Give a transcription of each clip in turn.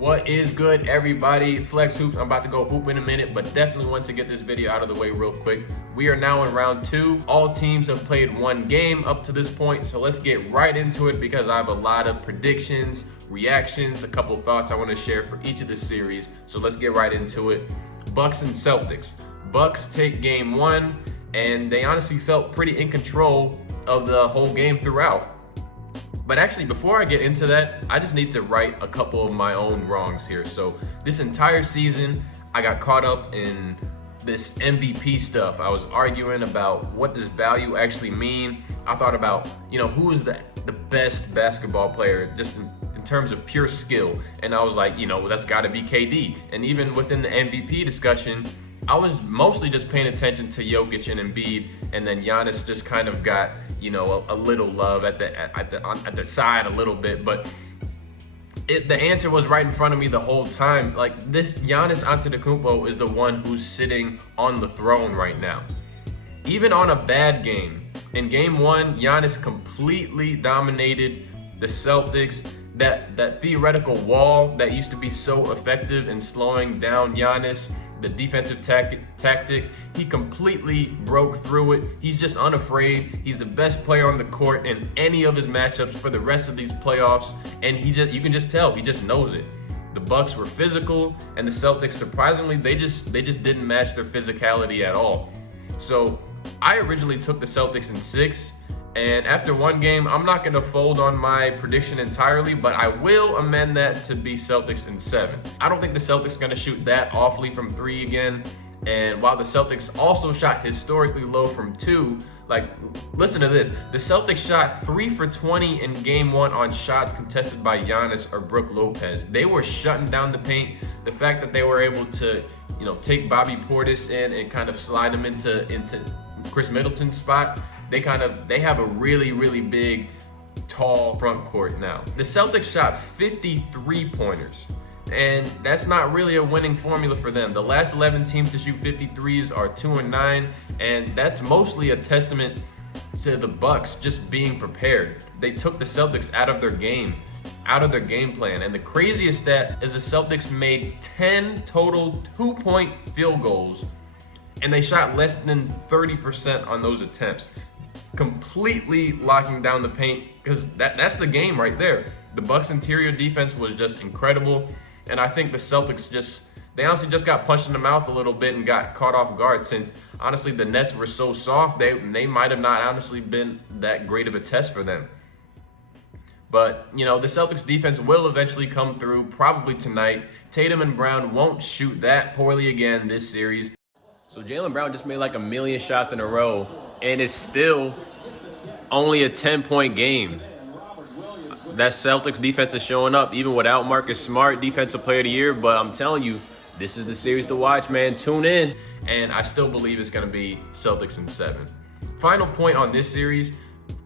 What is good, everybody? Flex Hoops. I'm about to go hoop in a minute, but definitely want to get this video out of the way real quick. We are now in round 2. All teams have played one game up to this point, so let's get right into it because I have a lot of predictions, reactions, a couple thoughts I want to share for each of the series. So let's get right into it. Bucks and Celtics. Bucks take game 1, and they honestly felt pretty in control of the whole game throughout. But actually, before I get into that, I just need to right a couple of my own wrongs here. So this entire season, I got caught up in this MVP stuff. I was arguing about what does value actually mean. I thought about, who is the best basketball player just in terms of pure skill. And I was like, that's got to be KD. And even within the MVP discussion, I was mostly just paying attention to Jokic and Embiid, and then Giannis just kind of got, a little love at the side a little bit. But the answer was right in front of me the whole time. Like, this Giannis Antetokounmpo is the one who's sitting on the throne right now. Even on a bad game, in game 1, Giannis completely dominated the Celtics. That theoretical wall that used to be so effective in slowing down Giannis, the defensive tactic, he completely broke through it. He's just unafraid. He's the best player on the court in any of his matchups for the rest of these playoffs, and you can just tell, he just knows it. The Bucks were physical, and the Celtics, surprisingly, they just didn't match their physicality at all. So I originally took the Celtics in 6. And after one game, I'm not going to fold on my prediction entirely, but I will amend that to be Celtics in 7. I don't think the Celtics are going to shoot that awfully from 3 again. And while the Celtics also shot historically low from 2, listen to this. The Celtics shot 3 for 20 in game 1 on shots contested by Giannis or Brook Lopez. They were shutting down the paint. The fact that they were able to, take Bobby Portis in and kind of slide him into Chris Middleton's spot, they have a really, really big, tall front court now. The Celtics shot 53 pointers, and that's not really a winning formula for them. The last 11 teams to shoot 53s are 2-9, and that's mostly a testament to the Bucks just being prepared. They took the Celtics out of their game plan. And the craziest stat is the Celtics made 10 total 2-point field goals, and they shot less than 30% on those attempts, completely locking down the paint, because that's the game right there. The Bucks' interior defense was just incredible, and I think the Celtics they honestly just got punched in the mouth a little bit and got caught off guard, since honestly the Nets were so soft, they might have not honestly been that great of a test for them. But, the Celtics defense will eventually come through, probably tonight. Tatum and Brown won't shoot that poorly again this series. So Jaylen Brown just made like 1 million shots in a row, and it's still only a 10-point game. That Celtics defense is showing up, even without Marcus Smart, Defensive Player of the Year. But I'm telling you, this is the series to watch, man. Tune in. And I still believe it's going to be Celtics in 7. Final point on this series,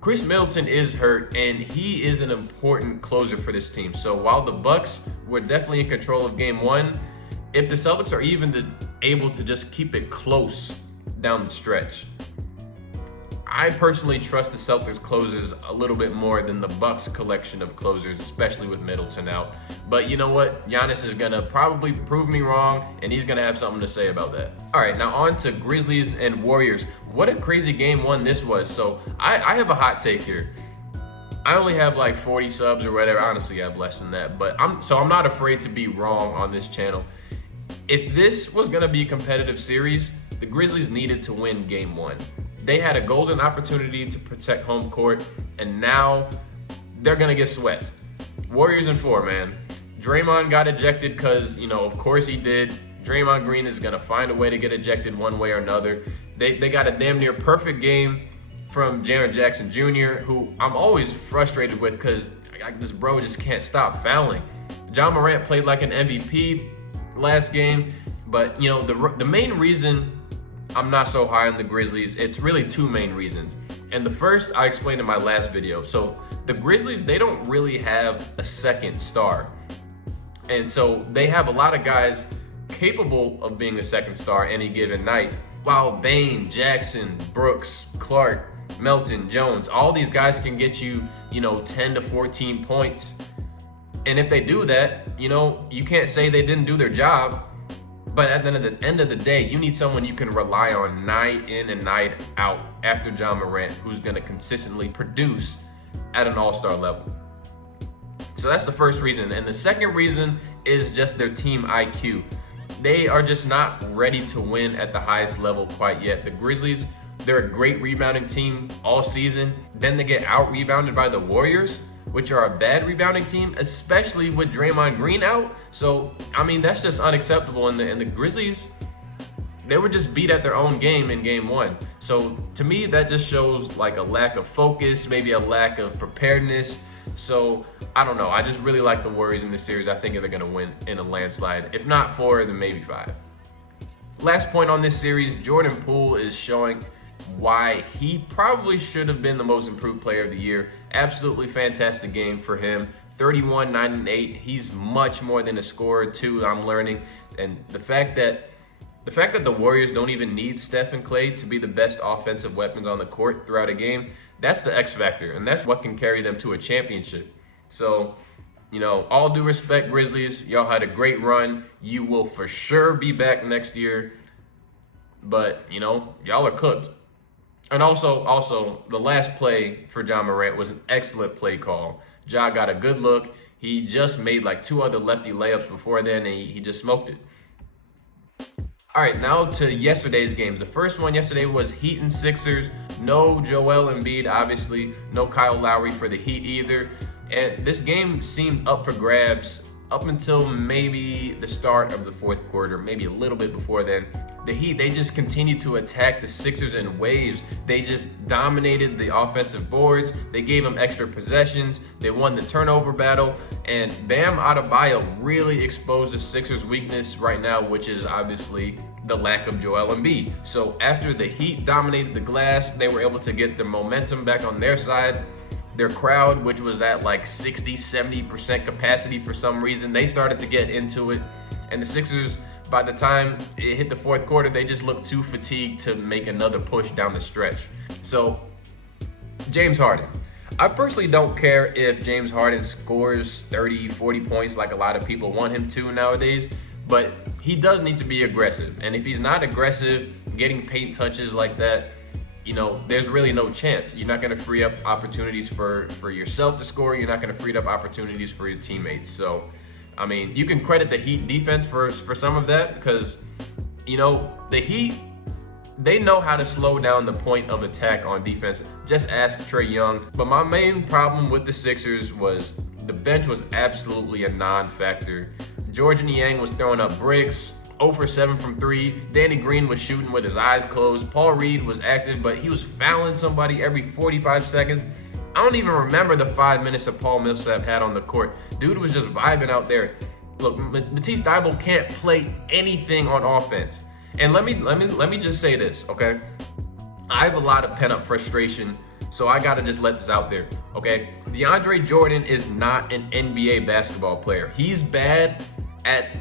Chris Middleton is hurt, and he is an important closer for this team. So while the Bucks were definitely in control of game 1, if the Celtics are even able to just keep it close down the stretch, I personally trust the Celtics closers a little bit more than the Bucks collection of closers, especially with Middleton out. But you know what? Giannis is going to probably prove me wrong, and he's going to have something to say about that. All right, now on to Grizzlies and Warriors. What a crazy game 1 this was. So I have a hot take here. I only have like 40 subs or whatever. Honestly, I have less than that. But I'm not afraid to be wrong on this channel. If this was going to be a competitive series, the Grizzlies needed to win game 1. They had a golden opportunity to protect home court, and now they're going to get swept. Warriors in 4, man. Draymond got ejected because, of course he did. Draymond Green is going to find a way to get ejected one way or another. They got a damn near perfect game from Jaren Jackson Jr., who I'm always frustrated with because this bro just can't stop fouling. John Morant played like an MVP last game, but the main reason I'm not so high on the Grizzlies, it's really 2 main reasons. And the first I explained in my last video. So the Grizzlies, they don't really have a second star. And so they have a lot of guys capable of being a second star any given night, while Bane, Jackson, Brooks, Clark, Melton, Jones, all these guys can get you, 10 to 14 points. And if they do that, you know, you can't say they didn't do their job. But at the end of the day, you need someone you can rely on night in and night out after Ja Morant, who's going to consistently produce at an all-star level. So that's the first reason. And the second reason is just their team IQ. They are just not ready to win at the highest level quite yet. The Grizzlies, they're a great rebounding team all season. Then they get out-rebounded by the Warriors, which are a bad rebounding team, especially with Draymond Green out. So, I mean, that's just unacceptable. And the Grizzlies, they were just beat at their own game in game one. So to me, that just shows like a lack of focus, maybe a lack of preparedness. So I don't know. I just really like the Warriors in this series. I think they're going to win in a landslide. If not 4, then maybe 5. Last point on this series, Jordan Poole is showing why he probably should have been the most improved player of the year. Absolutely fantastic game for him. 31, 9, and 8. He's much more than a scorer too, I'm learning. And the fact that the Warriors don't even need Steph and Klay to be the best offensive weapons on the court throughout a game, that's the X factor, and that's what can carry them to a championship. So, you know, all due respect, Grizzlies, y'all had a great run. You will for sure be back next year, but, you know, y'all are cooked. And also, the last play for Ja Morant was an excellent play call. Ja got a good look. He just made like 2 other lefty layups before then, and he just smoked it. All right, now to yesterday's games. The first one yesterday was Heat and Sixers. No Joel Embiid, obviously. No Kyle Lowry for the Heat either. And this game seemed up for grabs up until maybe the start of the fourth quarter, maybe a little bit before then. The Heat, they just continued to attack the Sixers in waves. They just dominated the offensive boards. They gave them extra possessions. They won the turnover battle. And Bam Adebayo really exposed the Sixers' weakness right now, which is obviously the lack of Joel Embiid. So after the Heat dominated the glass, they were able to get the momentum back on their side. Their crowd, which was at like 60, 70% capacity for some reason, they started to get into it. And the Sixers, by the time it hit the fourth quarter, they just looked too fatigued to make another push down the stretch. So, James Harden. I personally don't care if James Harden scores 30, 40 points like a lot of people want him to nowadays, but he does need to be aggressive. And if he's not aggressive, getting paint touches like that, you know, there's really no chance. You're not going to free up opportunities for yourself to score. You're not going to free up opportunities for your teammates. So, I mean, you can credit the Heat defense for some of that because, you know, the Heat, they know how to slow down the point of attack on defense. Just ask Trae Young. But my main problem with the Sixers was the bench was absolutely a non-factor. George Niang was throwing up bricks. 0 for 7 from 3. Danny Green was shooting with his eyes closed. Paul Reed was active, but he was fouling somebody every 45 seconds. I don't even remember the 5 minutes that Paul Millsap had on the court. Dude was just vibing out there. Look, Matisse Thybulle can't play anything on offense. And let me just say this, okay? I have a lot of pent-up frustration, so I gotta just let this out there, okay? DeAndre Jordan is not an NBA basketball player. He's bad at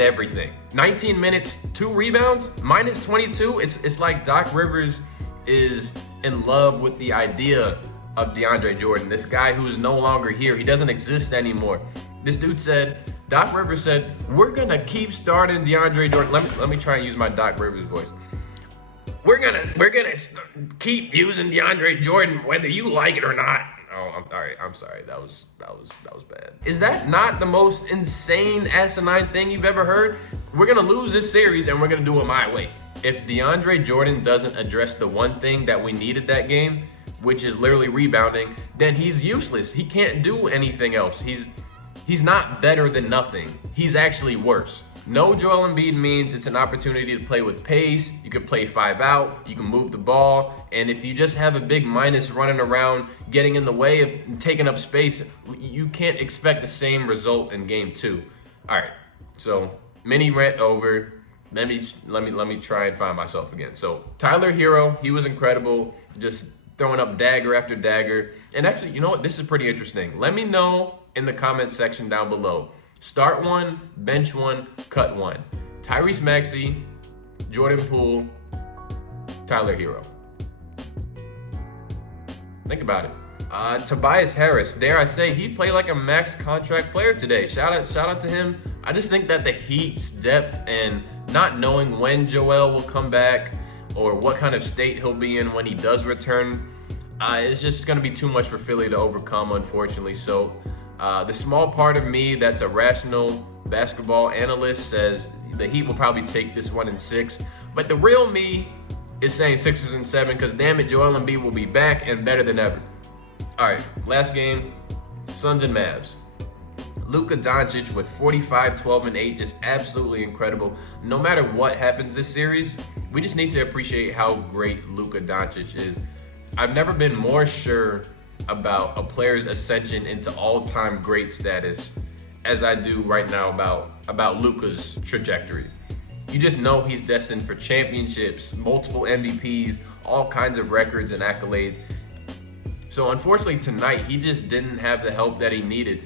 everything. 19 minutes, 2 rebounds, minus 22. It's like Doc Rivers is in love with the idea of DeAndre Jordan, this guy who's no longer here. He doesn't exist anymore. This dude said, Doc Rivers said, we're gonna keep starting DeAndre Jordan. Let me try and use my Doc Rivers voice. We're gonna keep using DeAndre Jordan whether you like it or not. Oh, I'm sorry. That was bad. Is that not the most insane, asinine thing you've ever heard? We're gonna lose this series and we're gonna do it my way. If DeAndre Jordan doesn't address the one thing that we needed that game, which is literally rebounding, then he's useless. He can't do anything else. He's not better than nothing. He's actually worse. No Joel Embiid means it's an opportunity to play with pace. You can play 5 out, you can move the ball, and if you just have a big minus running around, getting in the way of taking up space, you can't expect the same result in game 2. All right, so mini rant over. Let me try and find myself again. So Tyler Hero, he was incredible, just throwing up dagger after dagger. And actually, you know what? This is pretty interesting. Let me know in the comments section down below. Start one, bench one, cut one. Tyrese Maxey, Jordan Poole, Tyler Hero. Think about it. Tobias Harris, dare I say, he played like a max contract player today. Shout out to him. I just think that the Heat's depth and not knowing when Joel will come back or what kind of state he'll be in when he does return, it's just going to be too much for Philly to overcome, unfortunately. So the small part of me that's a rational basketball analyst says the Heat will probably take this one in 6. But the real me is saying Sixers in 7 because, damn it, Joel Embiid will be back and better than ever. All right, last game, Suns and Mavs. Luka Doncic with 45, 12, and 8, just absolutely incredible. No matter what happens this series, we just need to appreciate how great Luka Doncic is. I've never been more sure about a player's ascension into all-time great status as I do right now about Luka's trajectory. You just know he's destined for championships, multiple MVPs, all kinds of records and accolades. So unfortunately tonight, he just didn't have the help that he needed.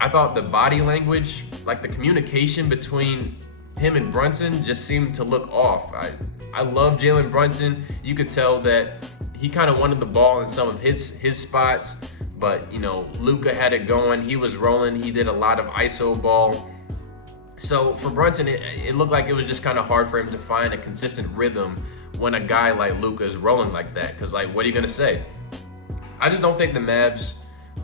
I thought the body language, like the communication between him and Brunson, just seemed to look off. I love Jalen Brunson. You could tell that he kind of wanted the ball in some of his spots, but you know, Luka had it going. He was rolling. He did a lot of ISO ball. So for Brunson, it looked like it was just kind of hard for him to find a consistent rhythm when a guy like Luka is rolling like that. Because like, what are you gonna say? I just don't think the Mavs,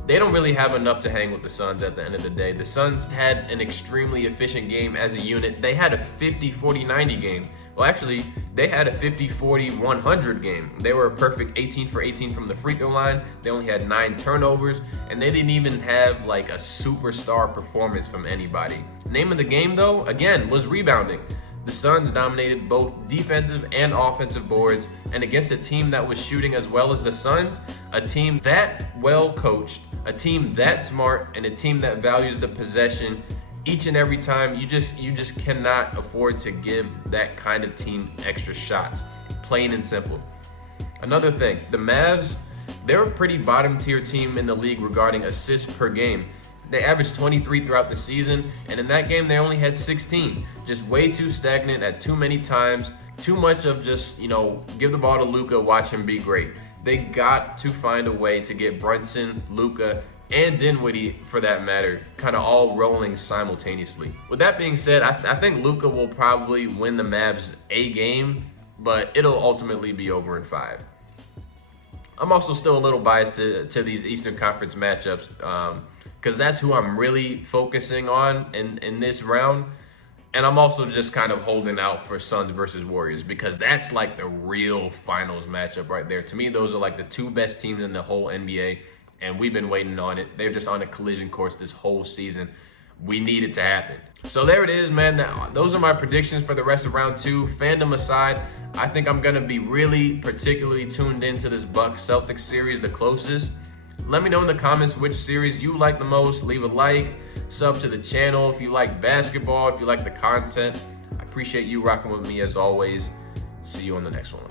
they don't really have enough to hang with the Suns at the end of the day. The Suns had an extremely efficient game as a unit. They had a 50-40-90 game. Well, actually, they had a 50-40-100 game. They were a perfect 18 for 18 from the free throw line. They only had 9 turnovers, and they didn't even have like a superstar performance from anybody. Name of the game, though, again, was rebounding. The Suns dominated both defensive and offensive boards, and against a team that was shooting as well as the Suns, a team that well coached, a team that smart, and a team that values the possession each and every time. You just cannot afford to give that kind of team extra shots, plain and simple. Another thing, the Mavs, they're a pretty bottom tier team in the league regarding assists per game. They averaged 23 throughout the season, and in that game, they only had 16. Just way too stagnant at too many times. Too much of just, you know, give the ball to Luka, watch him be great. They got to find a way to get Brunson, Luka, and Dinwiddie, for that matter, kind of all rolling simultaneously. With that being said, I think Luka will probably win the Mavs a game, but it'll ultimately be over in 5. I'm also still a little biased to these Eastern Conference matchups, because that's who I'm really focusing on in this round. And I'm also just kind of holding out for Suns versus Warriors, because that's like the real finals matchup right there. To me, those are like the 2 best teams in the whole NBA, and we've been waiting on it. They're just on a collision course this whole season. We need it to happen. So there it is, man. Those are my predictions for the rest of round 2. Fandom aside, I think I'm going to be really particularly tuned into this Bucks-Celtics series, the closest. Let me know in the comments which series you like the most. Leave a like, sub to the channel if you like basketball, if you like the content. I appreciate you rocking with me as always. See you on the next one.